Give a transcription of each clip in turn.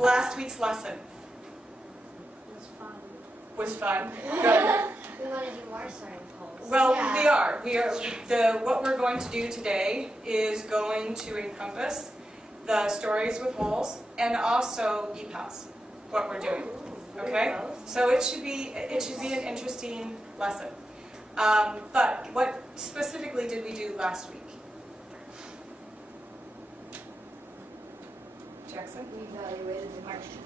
last week's lesson? It was fun. Was fun. Good. We want to do more starting polls. Well, we are. What we're going to do today is going to encompass the stories with holes and also EPALs, what we're doing. Okay? So it should be an interesting lesson. But what specifically did we do last week? Jackson? We evaluated the question.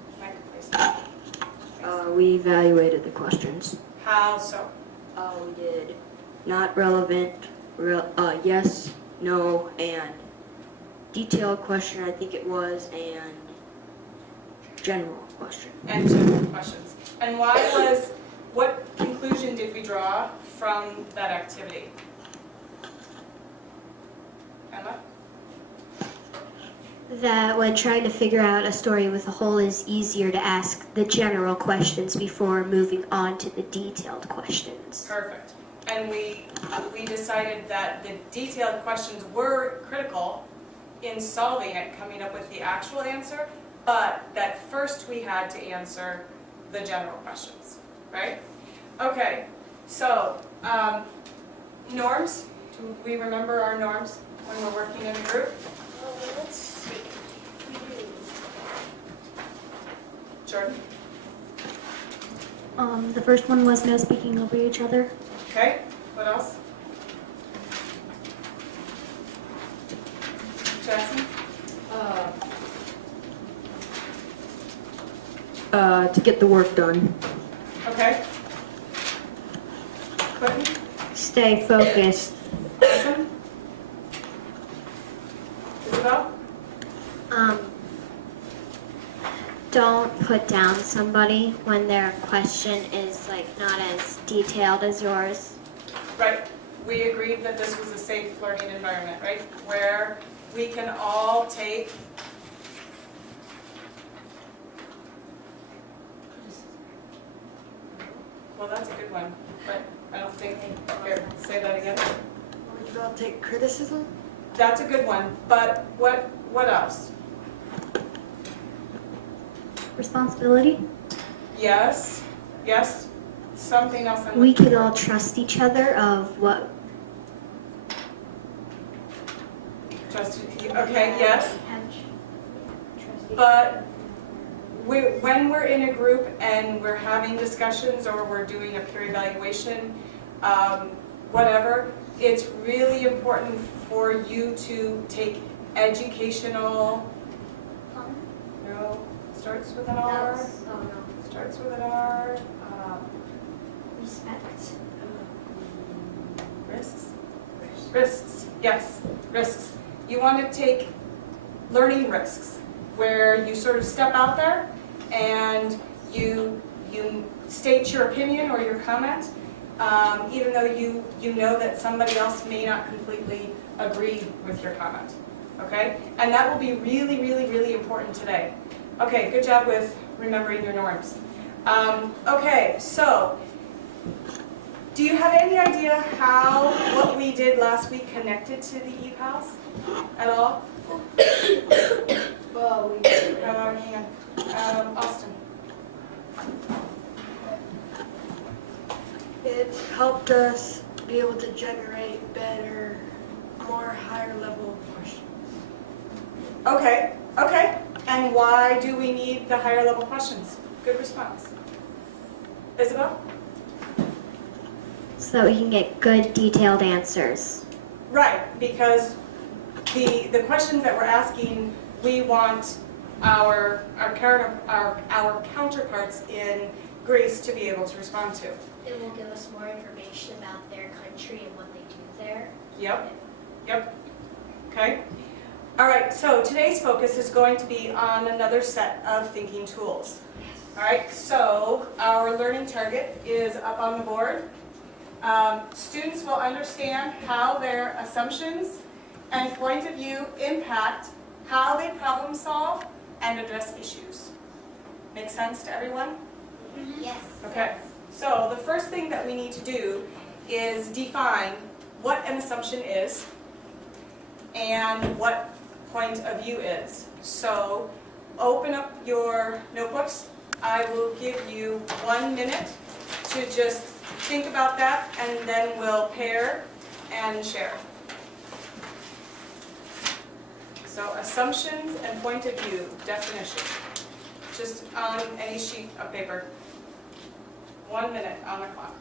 We evaluated the questions. How so? We did not relevant, yes, no, and detailed question, I think it was, and general question. And general questions. And what conclusion did we draw from that activity? Emma? That when trying to figure out a story with a whole is easier to ask the general questions before moving on to the detailed questions. Perfect. And we decided that the detailed questions were critical in solving it, coming up with the actual answer, but that first we had to answer the general questions, right? Okay, so norms. Do we remember our norms when we're working in a group? Let's see. Jordan? The first one was no speaking over each other. Okay, what else? Jackson? To get the work done. Okay. Quentin? Stay focused. Awesome. Isabel? Don't put down somebody when their question is not as detailed as yours. Right. We agreed that this was a safe learning environment, right? Where we can all take. Well, that's a good one, but I don't think. Here, say that again. We can all take criticism? That's a good one, but what else? Responsibility. Yes. Yes. Something else. We can all trust each other of what. Just okay. Yes. But when we're in a group and we're having discussions or we're doing a peer evaluation, whatever, it's really important for you to take educational. No, starts with an R. Oh no. Starts with an R. Respect. Risks. Risks. Yes, risks. You want to take learning risks, where you sort of step out there and you state your opinion or your comment, even though you know that somebody else may not completely agree with your comment. Okay? And that will be really, really, really important today. Okay, good job with remembering your norms. Okay, so do you have any idea how what we did last week connected to the EPALs at all? Well, we Hang on. Austin. It helped us be able to generate better, more higher level questions. Okay, okay. And why do we need the higher level questions? Good response. Isabel? So that we can get good detailed answers. Right, because the questions that we're asking, we want our counterparts in Greece to be able to respond to. It will give us more information about their country and what they do there. Yep, yep. Okay. All right, so today's focus is going to be on another set of thinking tools. All right, so our learning target is up on the board. Students will understand how their assumptions and point of view impact how they problem solve and address issues. Make sense to everyone? Yes. Okay, so the first thing that we need to do is define what an assumption is and what point of view is. So open up your notebooks. I will give you 1 minute to just think about that, and then we'll pair and share. So assumptions and point of view, definition. Just on any sheet of paper. 1 minute on the clock.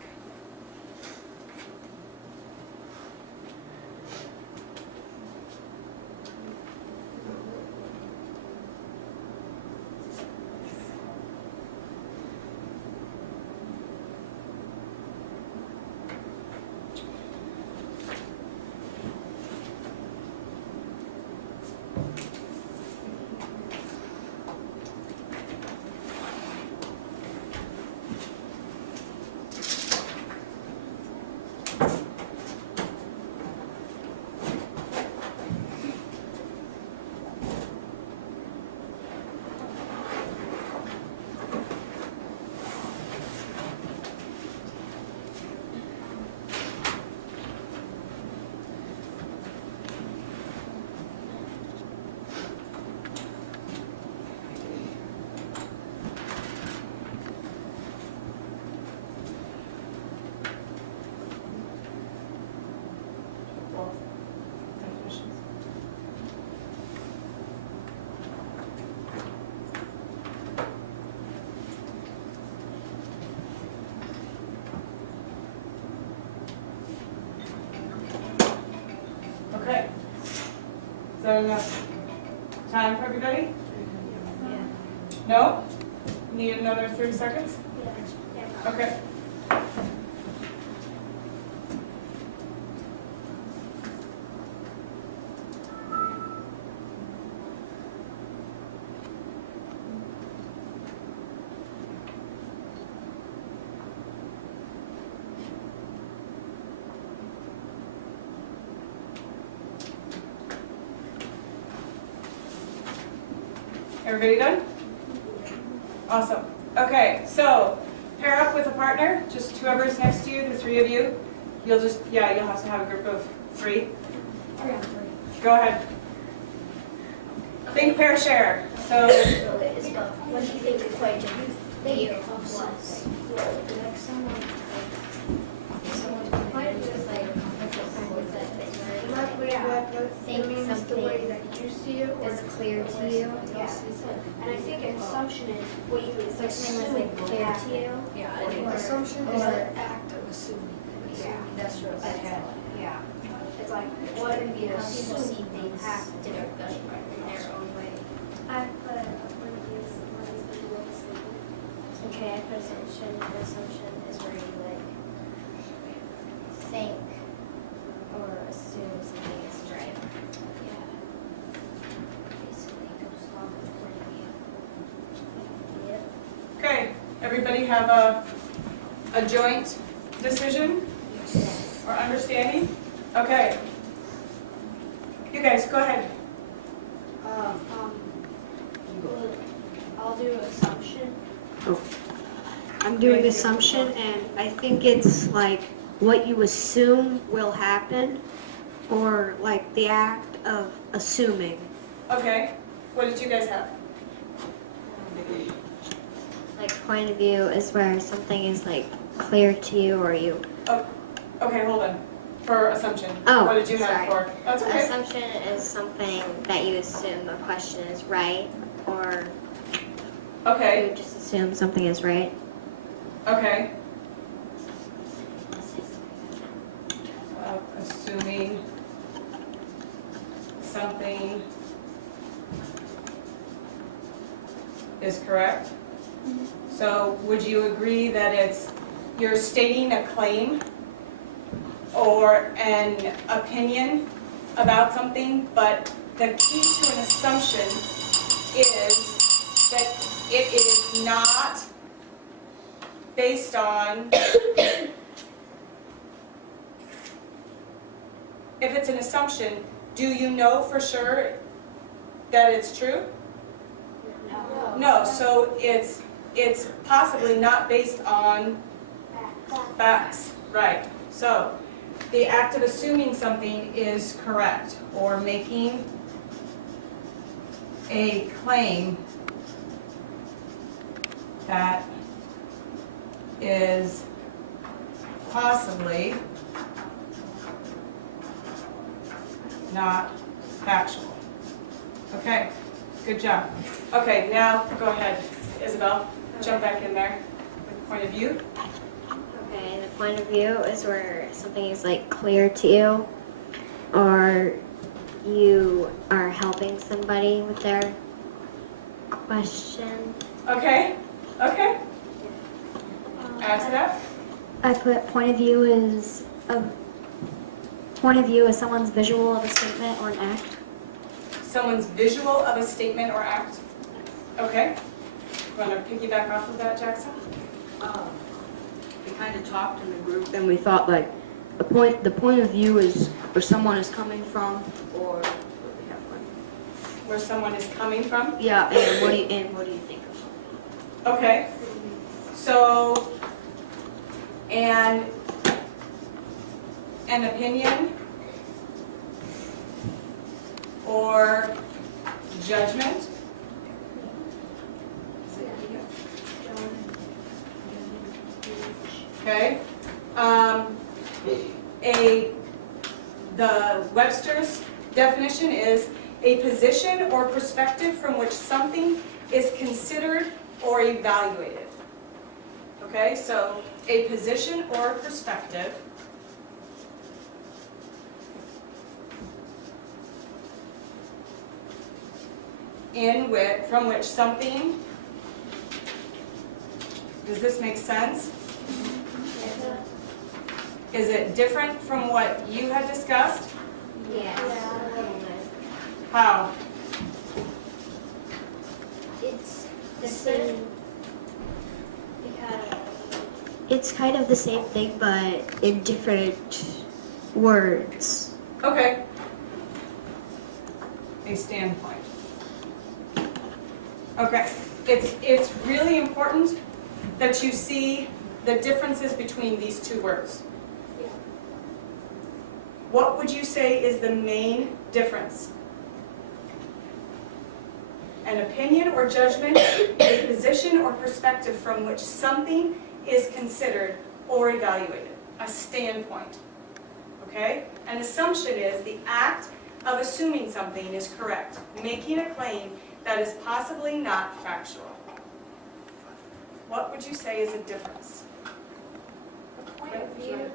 Okay. Is there enough time for everybody? No? Need another 30 seconds? Okay. Everybody done? Awesome. Okay, so pair up with a partner, just whoever's next to you, the three of you. You'll have to have a group of three. Go ahead. Think, pair, share. So, What do you think the point of view was? Like someone point of view is like Think the way something that you see it or is clear to you. Yeah. And I think an assumption is what you It's like something was like clear to you. Assumption is an act of assuming. That's what But it's yeah. It's like what if you know, assume people see things differently in their own way. I put a point of view as someone who's been able to see. Okay, I put assumption. An assumption is where you like think or assume something is right. Yeah. Basically, it goes along with point of view. Yep. okay, everybody have a joint decision or understanding? Okay. You guys, go ahead. I'll do assumption. I'm doing assumption, and I think it's like what you assume will happen, or like the act of assuming. Okay. What did you guys have? Like point of view is where something is like clear to you or you. Oh, okay, hold on. For assumption. Oh, What did you have sorry. for? That's okay. Assumption is something that you assume the question is right, or Okay, you just assume something is right. okay. Assuming something is correct. So would you agree that you're stating a claim or an opinion about something, but the key to an assumption is that it is not based on, if it's an assumption, do you know for sure that it's true? No, so it's possibly not based on facts, right. So the act of assuming something is correct, or making a claim that is possibly not factual. Okay, good job. Okay, now go ahead, Isabel, jump back in there with point of view. Okay, the point of view is where something is like clear to you, or you are helping somebody with their question. Okay, okay. Add to that. I put point of view is someone's visual of a statement or an act. Someone's visual of a statement or act. Okay. Want to piggyback off of that, Jackson? We kind of talked in the group, and we thought like the point of view is where someone is coming from, or what we have one. Where someone is coming from? Yeah, and what do you think of something? Okay. So, and an opinion or judgment? Okay. The Webster's definition is a position or perspective from which something is considered or evaluated. Okay, so a position or perspective from which something, does this make sense? Is it different from what you had discussed? Yes. How? It's the same because It's kind of the same thing, but in different words. Okay. A standpoint. Okay. It's really important that you see the differences between these two words. What would you say is the main difference? An opinion or judgment, a position or perspective from which something is considered or evaluated. A standpoint. Okay? An assumption is the act of assuming something is correct, making a claim that is possibly not factual. What would you say is a difference? the point of view.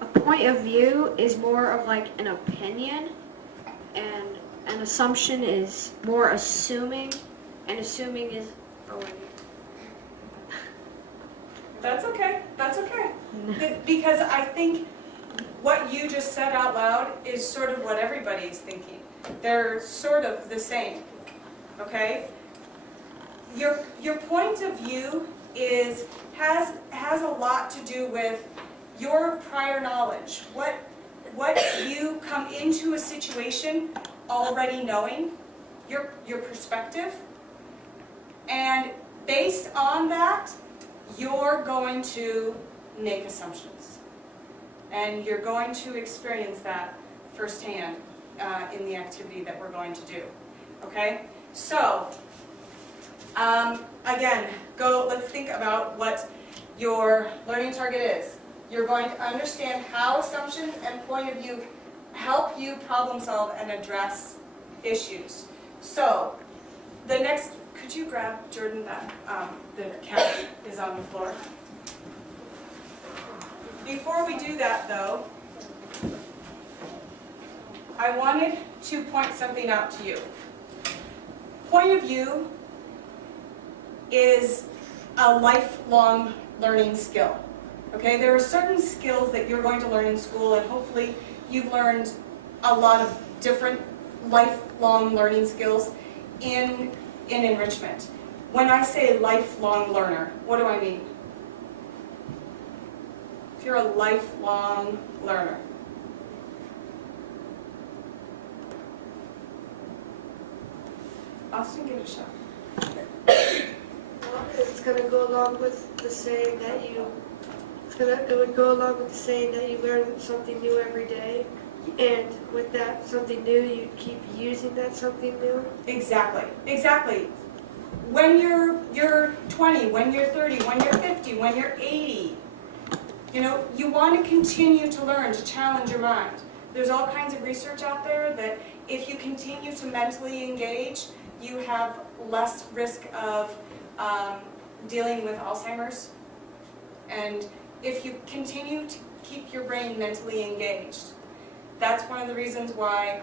A point of view is more of like an opinion, and an assumption is more assuming, and assuming is, That's okay. That's okay. Because I think what you just said out loud is sort of what everybody's thinking. They're sort of the same. Okay? Your point of view has a lot to do with your prior knowledge. What you come into a situation already knowing, your perspective. And based on that, you're going to make assumptions. And you're going to experience that firsthand in the activity that we're going to do. Okay? So, again, let's think about what your learning target is. You're going to understand how assumptions and point of view help you problem solve and address issues. So, the next, could you grab Jordan that the cat is on the floor? Before we do that though, I wanted to point something out to you. Point of view is a lifelong learning skill. Okay, there are certain skills that you're going to learn in school, and hopefully you've learned a lot of different lifelong learning skills in enrichment. When I say lifelong learner, what do I mean? If you're a lifelong learner. Austin, give it a shot. It's gonna go along with the saying that it would go along with the saying that you learn something new every day. And with that something new, you keep using that something new. Exactly, exactly. when you're 20, when you're 30, when you're 50, when you're 80. You know, you want to continue to learn, to challenge your mind. There's all kinds of research out there that if you continue to mentally engage, you have less risk of dealing with Alzheimer's. And if you continue to keep your brain mentally engaged, that's one of the reasons why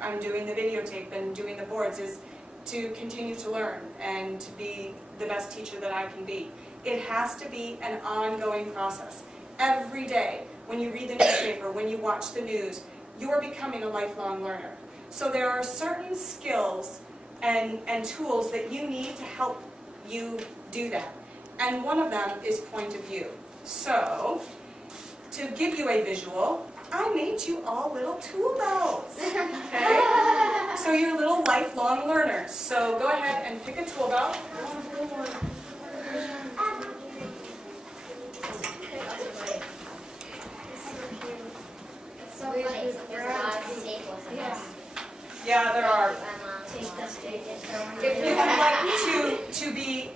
I'm doing the videotape and doing the boards, is to continue to learn and to be the best teacher that I can be. It has to be an ongoing process. Every day, when you read the newspaper, when you watch the news, you are becoming a lifelong learner. So there are certain skills and tools that you need to help you do that. And one of them is point of view. So, to give you a visual, I made you all little tool belts, okay? So you're little lifelong learners. So go ahead and pick a tool belt. It's so funny, there's a lot of staples in this. Yeah, there are. My mom take the staples. If you would like to be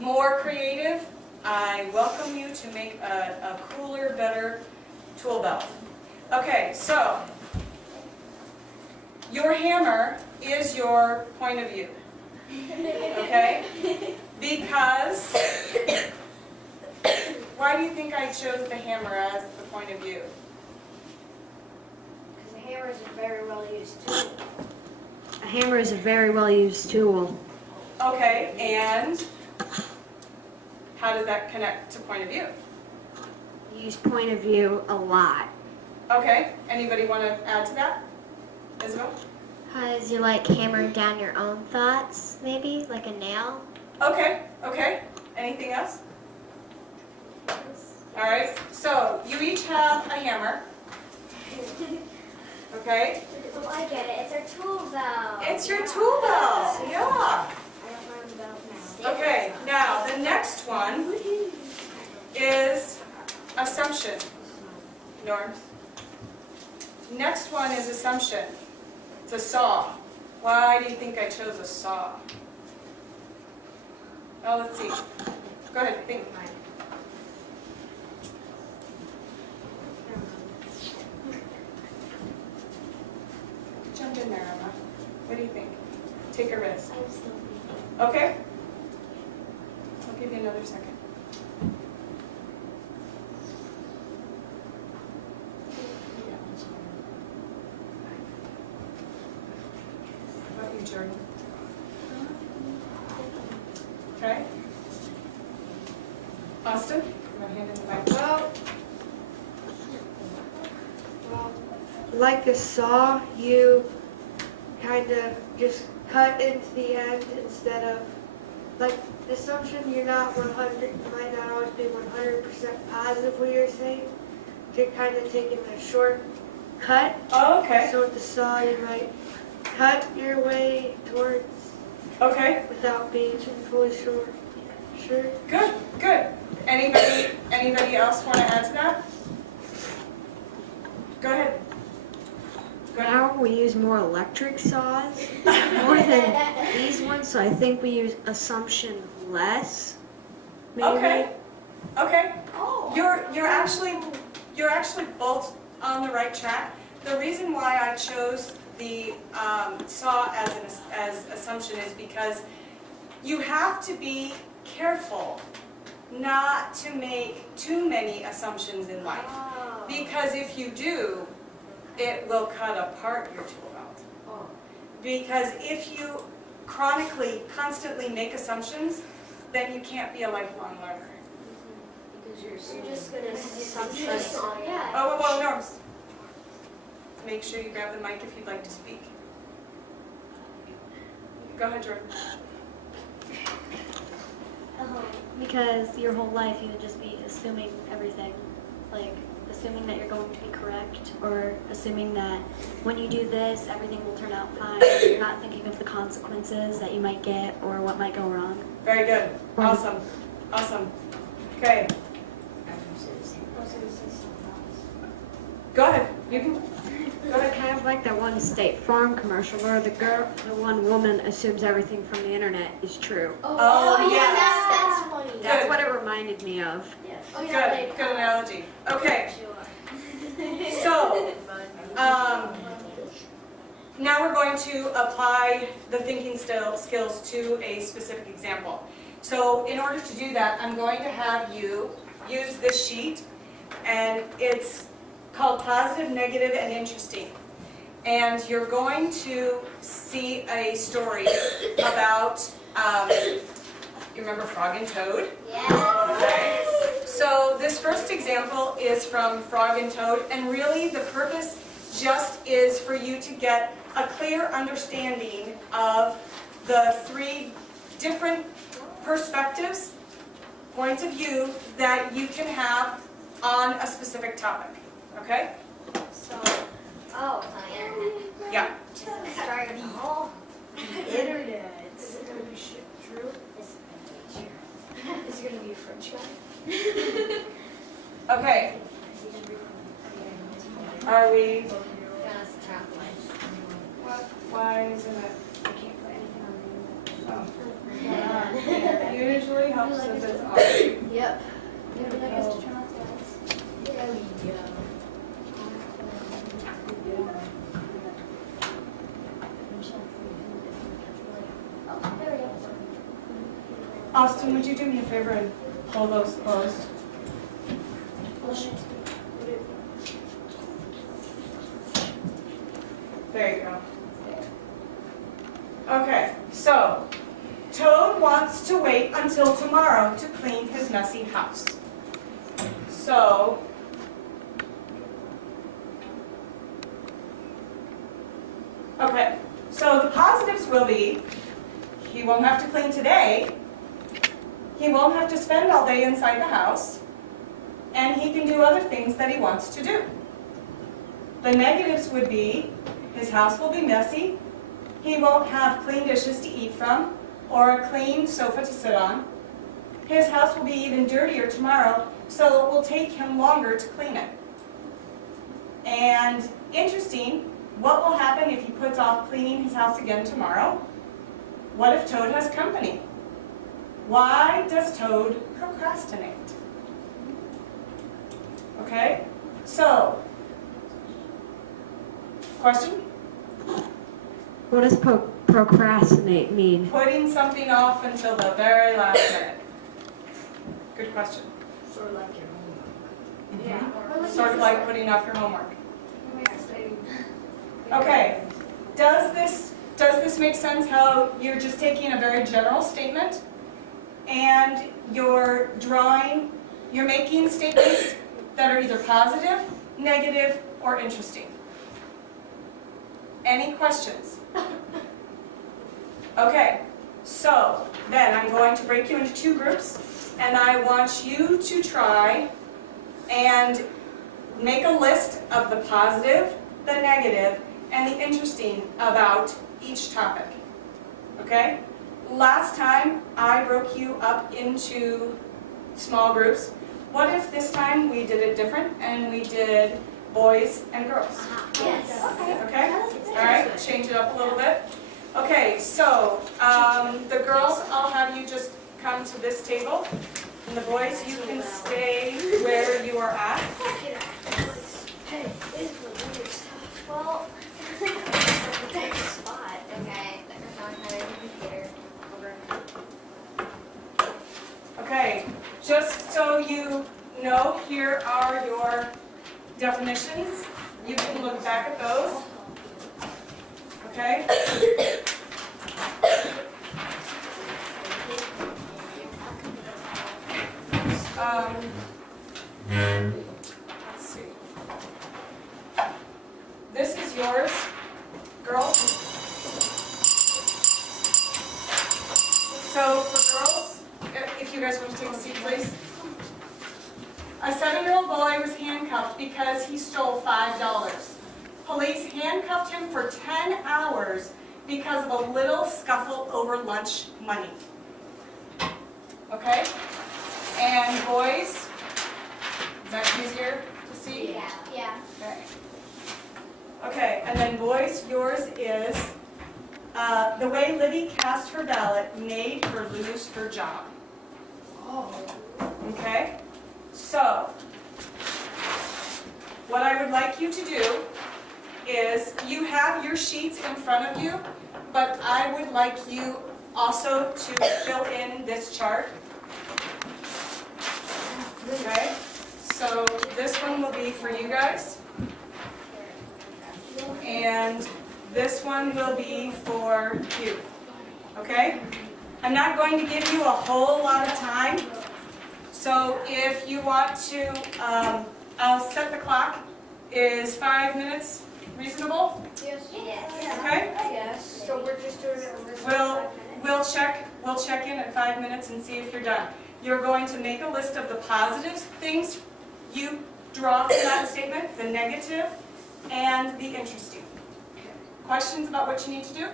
more creative, I welcome you to make a cooler, better tool belt. Okay, so your hammer is your point of view, okay? Because, why do you think I chose the hammer as the point of view? Because the hammer is a very well used tool. A hammer is a very well used tool. Okay, and how does that connect to point of view? You use point of view a lot. Okay, anybody want to add to that? Isabel? Because you like hammering down your own thoughts, maybe, like a nail. Okay, okay. Anything else? All right, so you each have a hammer. Okay? Oh, I get it. It's our tool belt. It's your tool belt, yeah. I don't learn the belt now. Okay, now the next one is assumption. Norms? Next one is assumption. It's a saw. Why do you think I chose a saw? Oh, let's see. Go ahead, think. Jump in there, Emma. What do you think? Take a risk. I'm still thinking. Okay? I'll give you another second. How about you, Jordan? Okay? Austin? You want to hand in the mic? Well, like a saw, you kind of just cut into the end instead of, like, the assumption you're not 100, you might not always be 100% positive what you're saying. You're kind of taking a short cut. Oh, okay. So with the saw, you might cut your way towards Okay. without being fully sure. Sure. Good, good. Anybody else want to add to that? Go ahead. Go ahead. Now we use more electric saws more than these ones, so I think we use assumption less. Maybe. Okay. Okay. Oh. You're actually both on the right track. The reason why I chose the saw as assumption is because you have to be careful not to make too many assumptions in life. Oh. Because if you do, it will cut apart your tool belt. Oh. Because if you constantly make assumptions, then you can't be a lifelong learner. Because You're just gonna assumptions. yeah. Oh, well, Norms. Make sure you grab the mic if you'd like to speak. Go ahead, Jordan. Because your whole life you would just be assuming everything. Like, assuming that you're going to be correct, or assuming that when you do this, everything will turn out fine. You're not thinking of the consequences that you might get or what might go wrong. Very good. Awesome. Awesome. Okay. Go ahead. You can. It's kind of like that one State Farm commercial where the one woman assumes everything from the internet is true. Oh, yeah, yes. that's funny. That's Good. what it reminded me of. Oh, yeah, Good analogy. Okay, Sure. so, now we're going to apply the thinking skills to a specific example. So in order to do that, I'm going to have you use this sheet, and it's called Positive, Negative, and Interesting. And you're going to see a story about, you remember Frog and Toad? Okay. So this first example is from Frog and Toad, and really the purpose just is for you to get a clear understanding of the three different perspectives, points of view that you can have on a specific topic, okay? So, oh, it's on the internet. Yeah. Start the whole Internet. Is it gonna be shit true? Is it gonna be a French guy? Okay, are we, Yes, trapwise. why isn't it? I can't put anything on the internet. Oh. It usually helps if it's on. Yep. Would you like us to turn off the lights? There we go. Oh, there we go. Austin, would you do me a favor and pull those closed? There you go. Okay, so Toad wants to wait until tomorrow to clean his messy house. So, okay, so the positives will be, he won't have to clean today, he won't have to spend all day inside the house, and he can do other things that he wants to do. The negatives would be, his house will be messy, he won't have clean dishes to eat from, or a clean sofa to sit on. His house will be even dirtier tomorrow, so it will take him longer to clean it. And interesting, what will happen if he puts off cleaning his house again tomorrow? What if Toad has company? Why does Toad procrastinate? Okay, so, question? What does procrastinate mean? Putting something off until the very last minute. Good question. Sort of like your homework. Yeah. Sort of like putting off your homework. Okay, does this make sense how you're just taking a very general statement and you're making statements that are either positive, negative, or interesting? Any questions? Okay, so then I'm going to break you into two groups, and I want you to try and make a list of the positive, the negative, and the interesting about each topic. Okay? Last time I broke you up into small groups. What if this time we did it different and we did boys and girls? Yes. Okay? All right, change it up a little bit. Okay, so the girls, I'll have you just come to this table. And the boys, you can stay where you are at. Hey, it's the weird stuff. Well, pick a spot. Okay, that's on the computer. Over. Okay, just so you know, here are your definitions. You can look back at those. Okay? Let's see. This is yours, girls. So for girls, if you guys want to take a seat, please. A 7-year-old boy was handcuffed because he stole $5. Police handcuffed him for 10 hours because of a little scuffle over lunch money. Okay? And boys, is that easier to see? Yeah. Okay. Okay, and then boys, yours is, the way Libby cast her ballot made her lose her job. Oh. Okay? So, what I would like you to do is, you have your sheets in front of you, but I would like you also to fill in this chart. Okay? So, this one will be for you guys. And this one will be for you. Okay? I'm not going to give you a whole lot of time. So if you want to, I'll set the clock. Is 5 minutes reasonable? Yes. Okay? Yes. So we're just doing it on this one? We'll check in at 5 minutes and see if you're done. You're going to make a list of the positive things you draw from that statement, the negative, and the interesting. Questions about what you need to do?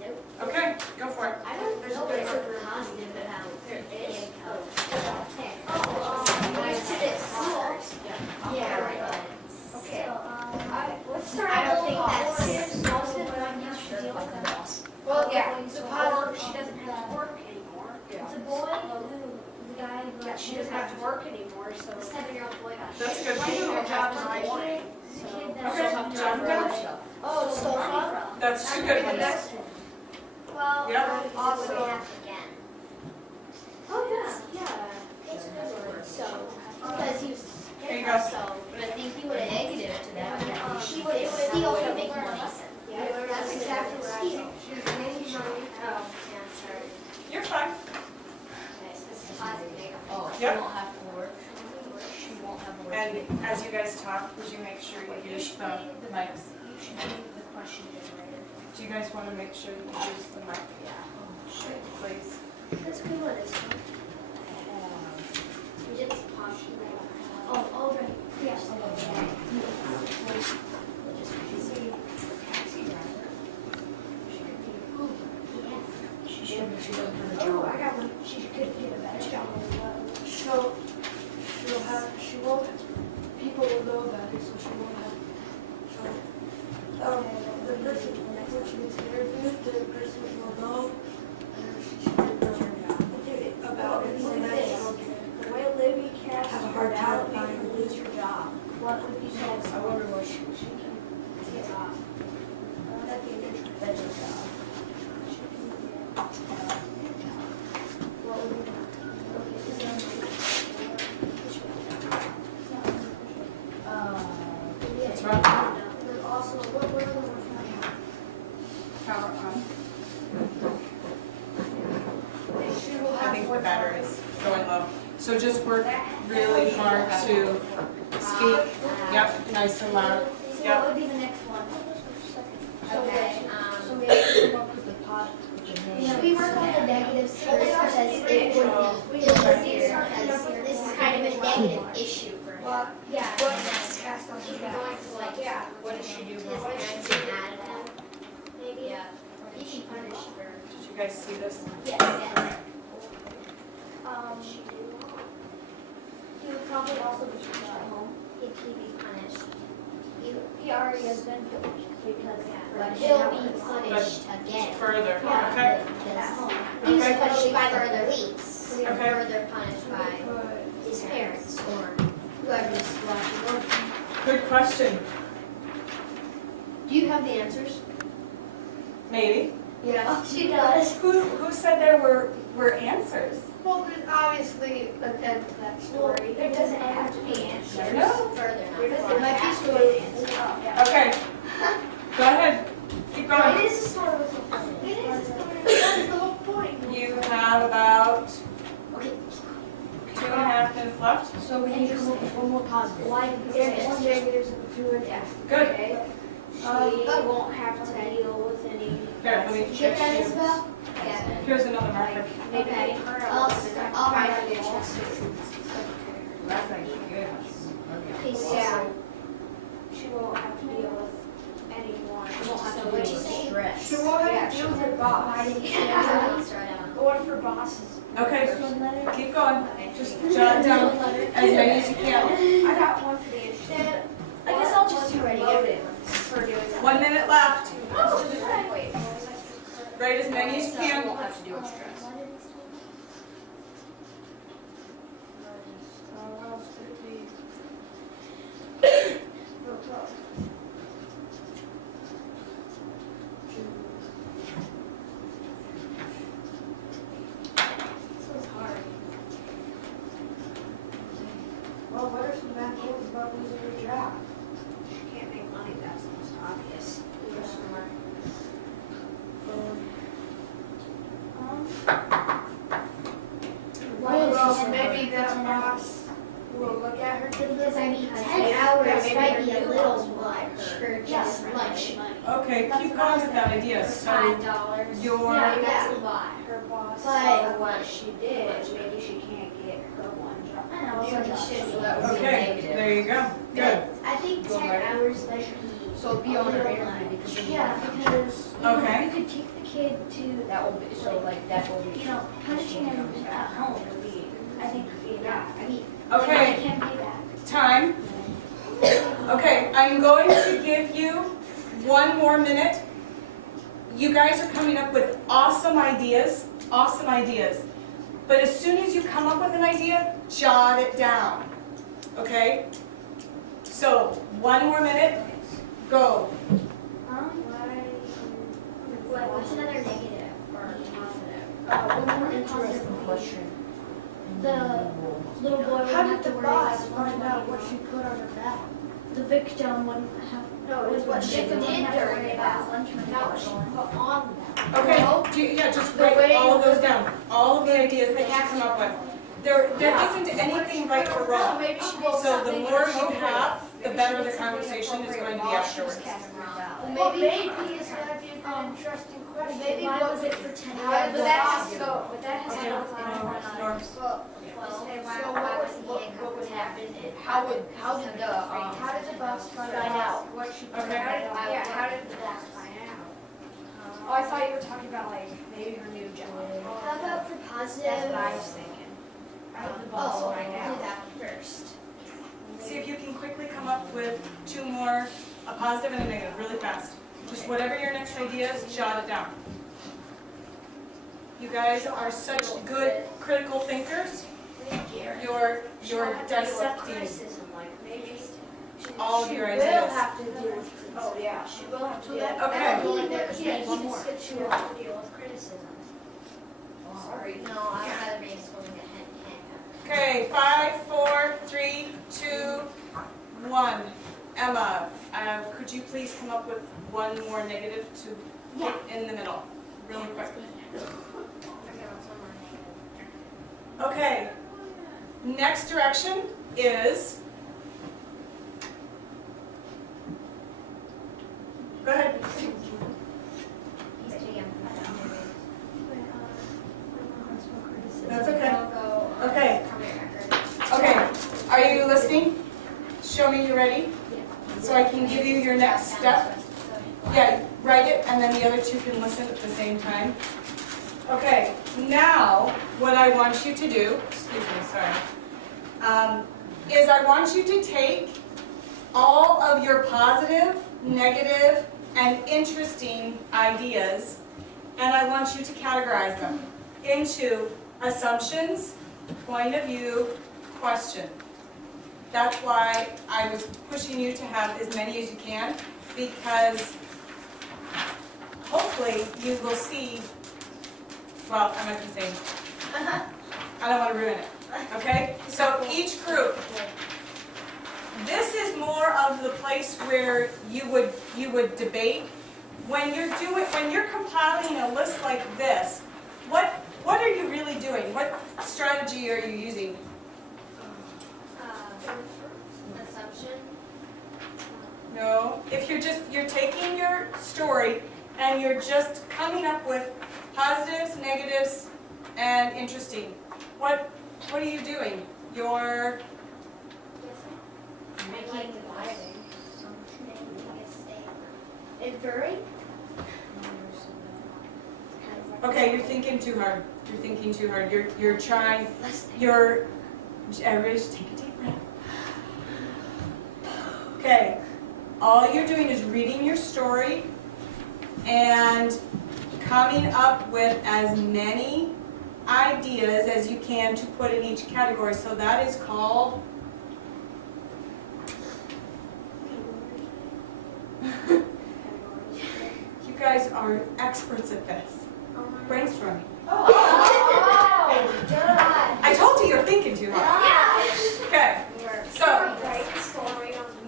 Nope. Okay, go for it. I don't know what's so positive about it. Yeah, right. Okay. Let's start I don't with think that's the most of the one you should deal with the boss. Well, yeah, the Or positive, she doesn't have to work anymore. The boy who, the guy who. Yeah, she doesn't have to work anymore, so. The 7-year-old boy got That's shit. good. Right, her job is The boring. kid Okay, that. job done. Oh, it's so fun. That's two good ones. Well, Yep. also again. Oh, yeah. It's a good word. So, because he was There you scared go. so, but I think he would have exited it to that. She would have still would make money. Yeah, that's exactly right. Steal. She's making money. Oh, yeah, sorry. You're fine. Okay, so this is positive. Oh, Yep. won't have to work. She won't have to work. And as you guys talk, would you make sure you use the mics? You should do the question generator. Do you guys want to make sure you use the mic? Yeah. Please. That's a good one, isn't it? We did some positive. Oh, right. Yes. She should be doing her Oh, job. I got one. She could get a better job. She won't, people will know about it, so she won't have, the person, when she gets interviewed, the person will know, and then she should know about it, so Look at then this. she'll get. The way Libby cast Have a her hard time ballot made her finding lose her job. What would you say? I wonder what she can get off. That'd be a good That's her job. What would you? What's wrong? Then also, what were the ones Power on. She will I have think the more battery's going low. So just work really hard to speak. Yep, nice and loud. So Yep. what would be the next one? Okay, So we have to come up with the pot. should we work on the negatives first, because it would be easier, because this is kind of a negative issue for him. Well, Yeah. what's cast on She's the back? going to like, Yeah, what does she do? his parents get mad at him, maybe? Yeah. You can punish her. Did you guys see this? Yes, yes. He would probably also be pushed at home. He'd be punished. He already has been punished because. But he'll be punished again. Further, Yeah. okay? Because he was Okay. punished by further weeks. Okay. Further punished by his parents or whoever's watching over him. Good question. Do you have the answers? Maybe. Yeah. She does. Who said there were answers? Well, there's obviously an end to that story. There doesn't have to be answers. No. Further, There not doesn't far. have to be answers. Oh, yeah. Okay. Go ahead. Keep going. It is a story with a point. It is a story. That's the whole point. You have about Okay. 2.5 minutes left. So we need to come up with one more positive. Why did you There's say one it? negatives and two interesting. Good. Okay. She won't have to deal with any. Here, let me Did you get that, shift you. Isabel? Yeah. Here's another marker. Okay. I'll write on your chest. That's like good. Peace. Yeah. She won't have to deal with anyone. She won't have to What'd deal you with say? Stress. She won't have to deal with her boss. Why did you say Yeah, that? that's right on. But what if her boss is? Okay, One letter? keep going. Just jot down as many as you can. I got one for the interesting. I guess I'll just do ready. Motive. for doing that. 1 minute left. Wait, Write as many as you can. We'll have to do with stress. what else could it be? This one's hard. Well, what are some bad things about losing your job? You can't make money, that's the most obvious. Well, maybe that boss will look at her Because I mean, differently. 10 hours might be a little much for just much. Okay, keep going with that idea. So $5. your Yeah, that's a lot. Her boss But- saw what she did, maybe she can't get her one job. I know, New so job. you should So that would be okay, negative. there you go. Good. I think Go 10 right. hours might be. So it'd be a on her little interview much. because then you Yeah, have to- because Okay. you could take the kid to, That will be, so like, that will be. you know, punishing him at home would be, I think, would be enough. I mean, Okay. it can pay back. Time. Okay, I'm going to give you 1 more minute. You guys are coming up with awesome ideas. But as soon as you come up with an idea, jot it down. Okay? So, 1 more minute. Go. What's another negative or positive? One more interesting question. The little boy How wouldn't have did to the worry boss about find out what she put on her back? the victim wouldn't have. No, it was what she did wouldn't have to during worry the about battle, his lunch money not what she going. put on them. Okay, yeah, just The write way- all of those down. All of the ideas that you come up with. There isn't anything right or So wrong. maybe she did So the something more you inappropriate. have, the Maybe better she the did something conversation is going to be inappropriate while she was afterwards. casting her out. Well, Maybe, maybe it's gonna be an interesting question. maybe Why what was it for 10 But hours? that has to go, but that has to Okay. go with anyone Norm. else. Why was he what would happen? How did the, How did the boss find Find out out. what she put on Okay. her back? Yeah, how did the boss find out? Oh, I thought you were talking about like maybe her new job. How about for positive? That's what I was thinking. How did the boss Oh, find do out? that first. See if you can quickly come up with 2 more, a positive and a negative, really fast. Just whatever your next idea is, jot it down. You guys are such good critical thinkers. You're dissecting Criticism, like maybe all of your Will ideas. have to deal with it. Oh, yeah, she will have to do that. Okay. I don't think there's Yeah, one more. she will have to deal with criticism. Sorry. No, I'd rather be in school and get handcuffed. Okay, 5, 4, 3, 2, 1. Emma, could you please come up with 1 more negative to put in the middle, really quick? Okay, next direction is, go ahead. He's too young for that. That's okay. I'll go on Okay. permanent record. Okay, are you listening? Show me you're ready, so I can give you your next step. Yeah, write it, and then the other 2 can listen at the same time. Okay, now what I want you to do, excuse me, sorry, is I want you to take all of your positive, negative, and interesting ideas, and I want you to categorize them into assumptions, point of view, question. That's why I was pushing you to have as many as you can, because hopefully you will see, well, I'm not going to say, I don't want to ruin it, okay? So each group, this is more of the place where you would debate. When you're compiling a list like this, what are you really doing? What strategy are you using? Assumption. No, if you're taking your story and you're just coming up with positives, negatives, and interesting. What are you doing? You're Making inferring. okay. You're thinking too hard. You're thinking too hard. You're trying. Everybody just take a deep breath. Okay. all you're doing is reading your story and coming up with as many ideas as you can to put in each category. So that is called you guys are experts at this. Brainstorming. I told you you're thinking too hard. Okay, so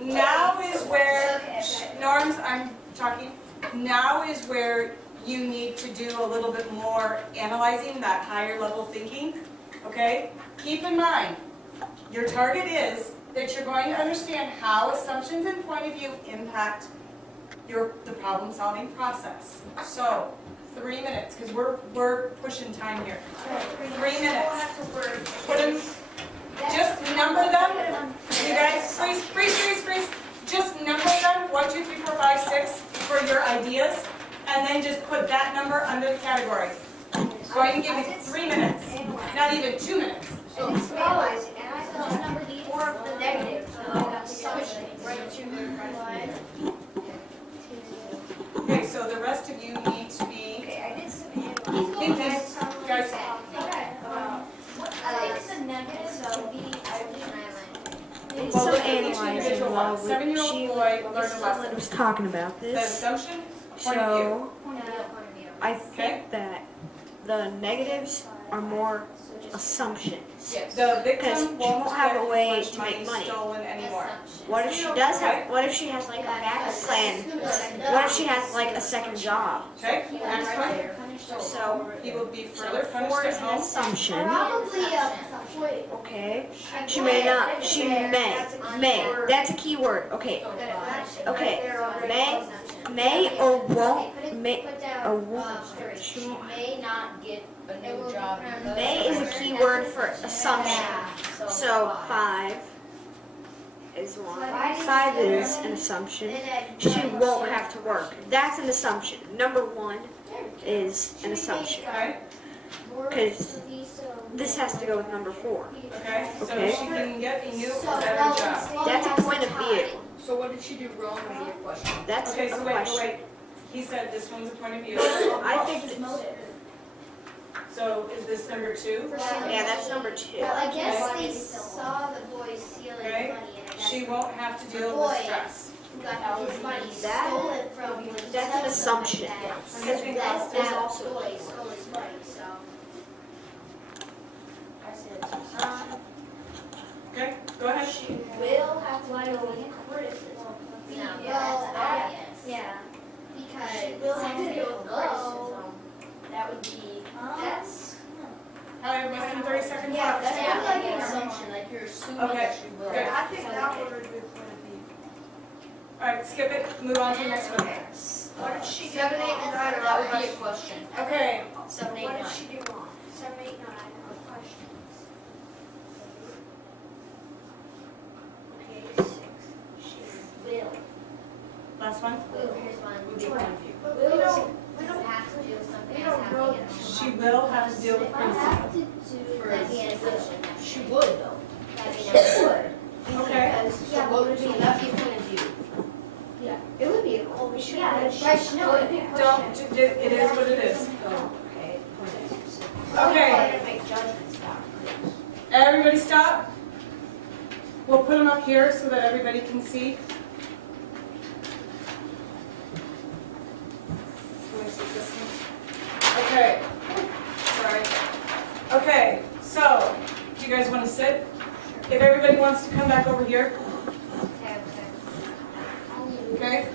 now is where, Norms, I'm talking, now is where you need to do a little bit more analyzing, that higher level thinking, okay? Keep in mind, your target is that you're going to understand how assumptions and point of view impact the problem solving process. So, 3 minutes, because we're pushing time here. 3 minutes. Put them, just number them. You guys, freeze. Just number them, 1, 2, 3, 4, 5, 6 for your ideas, and then just put that number under the category. So I can give you 3 minutes, not even 2 minutes. And I still number these. Or the negative. Okay, so the rest of you need to be thinking, guys. Well, look at each individual one. 7-year-old boy learned a lesson. was talking about The this. assumption, point of view. So I think that the negatives are more assumptions. Yes. The Because victim she won't won't have get a his way lunch to make money. stolen anymore. What if she does have? What if she has like a backup plan? What if she has like a second job? Okay, next one. So He will be further punished four at is an home. assumption. Probably Okay. She may not. She may. May. That's a key word. Okay. Okay. May or won't. May or won't. She won't. May not get a new job. because- May is a key word for assumption. Yeah, So 5 is one. 5 is an assumption. She won't have to work. That's an assumption. Number 1 is an assumption. Okay, Because this has to go with number 4. okay, so Okay. she can get a new or better job. That's a point of view. So what did she do wrong would be a question. That's Okay, a so wait. question. He said this one's a point of view. I think So is this number 2? yeah, that's number 2. Well, I guess they saw the boy stealing Okay. money, and I guess She won't have to deal with stress. who got his money That- stolen from him. that's an assumption. Because That's that also a boy key stole his money, so. I said, Okay, go ahead. she will have to deal with criticism. No, Well, that's obvious. yeah, because she will have to deal with criticism. That would be, that's. I have less than 30 seconds Yeah, left. that's Yeah, not like like an an assumption, like you're assuming Okay, that she will. good. I think that one would be point of view. All right, skip it, move on to the next one. What did she do? 7, 8, and 9 are That all would be a questions. question. Okay, 7, 8, What 9. did she do wrong? 7, 8, 9 are questions. Okay, 6. She will. last one. Here's one. Would be point of view. Will we don't- have to do with something we that's don't know. happening at home. She will have to deal with criticism. Have to do For that'd be an his- assumption. She would though. That'd be an assumption. Okay. So what would be, that'd be a point of view. Yeah, it would be a cool. Yeah, Right, no, it'd be a Don't, question. it is what it is. Oh, okay. Point of view. Okay, Make judgments about it. everybody stop. We'll put them up here so that everybody can see. Let me take this one. Okay, sorry. Okay, so, do you guys want to sit? If everybody wants to come back over here, okay?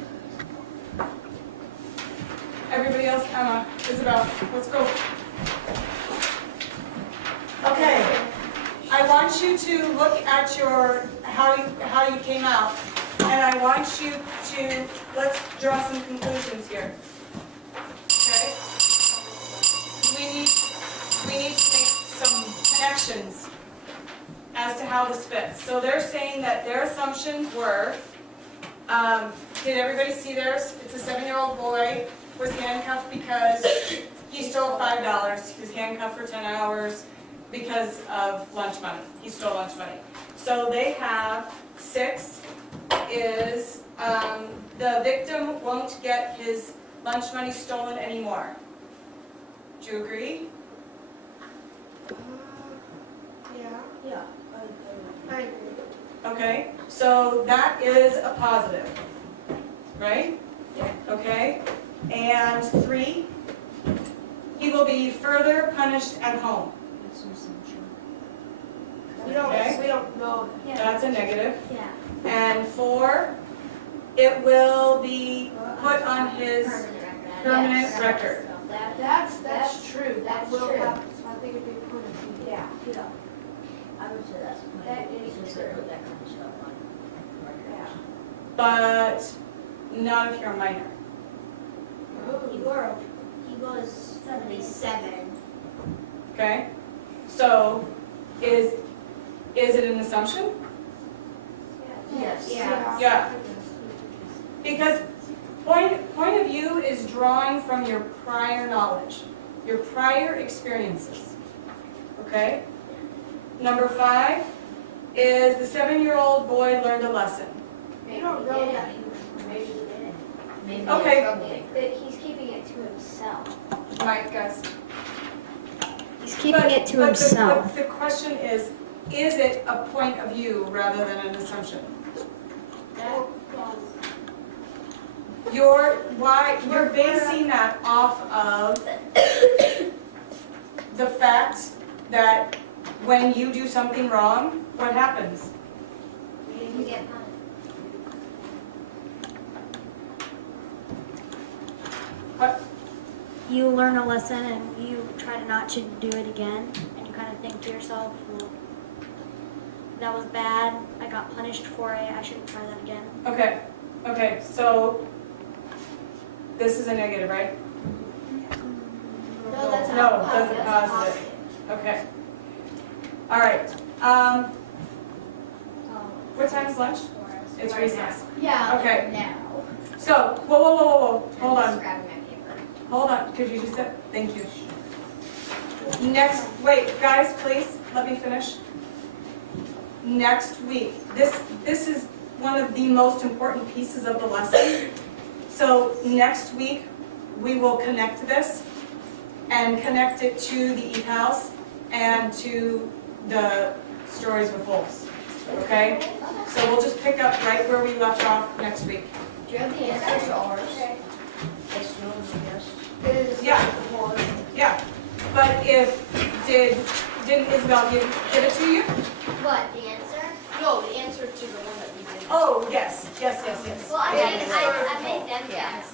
Everybody else, Emma, Isabel, let's go. Okay, I want you to look at your, how you came out, and I want you to, let's draw some conclusions here. Okay? We need to make some connections as to how this fits. So they're saying that their assumptions were, did everybody see theirs? It's a 7-year-old boy was handcuffed because he stole $5. He was handcuffed for 10 hours because of lunch money. He stole lunch money. So they have 6 is, the victim won't get his lunch money stolen anymore. Do you agree? Yeah, Yeah. I agree. Okay, so that is a positive, right? Yeah. Okay, and 3, he will be further punished at home. Okay. We don't know. That's a negative. Yeah. And 4, it will be put on his permanent record. That's true. That That's will true. happen, so I think it'd be a point of view. Yeah. I would say that's a That point. is Because they put that kind of stuff on records. But not if you're a minor. He was 77. Okay? So is it an assumption? Yes. Yeah. Because point of view is drawing from your prior knowledge, your prior experiences. Okay? Number 5 is the 7-year-old boy learned a lesson. You don't know that. Maybe he didn't. Maybe Okay. a troublemaker. That he's keeping it to himself. Mike, guys. He's keeping it to But himself. the question is it a point of view rather than an assumption? You're basing that off of the fact that when you do something wrong, what happens? You get punished. You learn a lesson and you try to not to do it again, and you kind of think to yourself, well, that was bad, I got punished for it, I shouldn't try that again. Okay, so this is a negative, right? No, that's No, that's a positive. Okay. All right. What time is lunch? It's recess. Yeah. Okay. Now. So, whoa. Hold on. Grabbing my paper. Hold on, because you just said, thank you. Next, wait, guys, please, let me finish. Next week, this is one of the most important pieces of the lesson. So next week, we will connect this and connect it to the e-house and to the stories with holes, okay? So we'll just pick up right where we left off next week. Do you have the answer to ours? Yes, no, yes. Yeah, but didn't Isabel give it to you? What, the answer? No, the answer to the one that we did. Oh, yes. Well, I made them guess.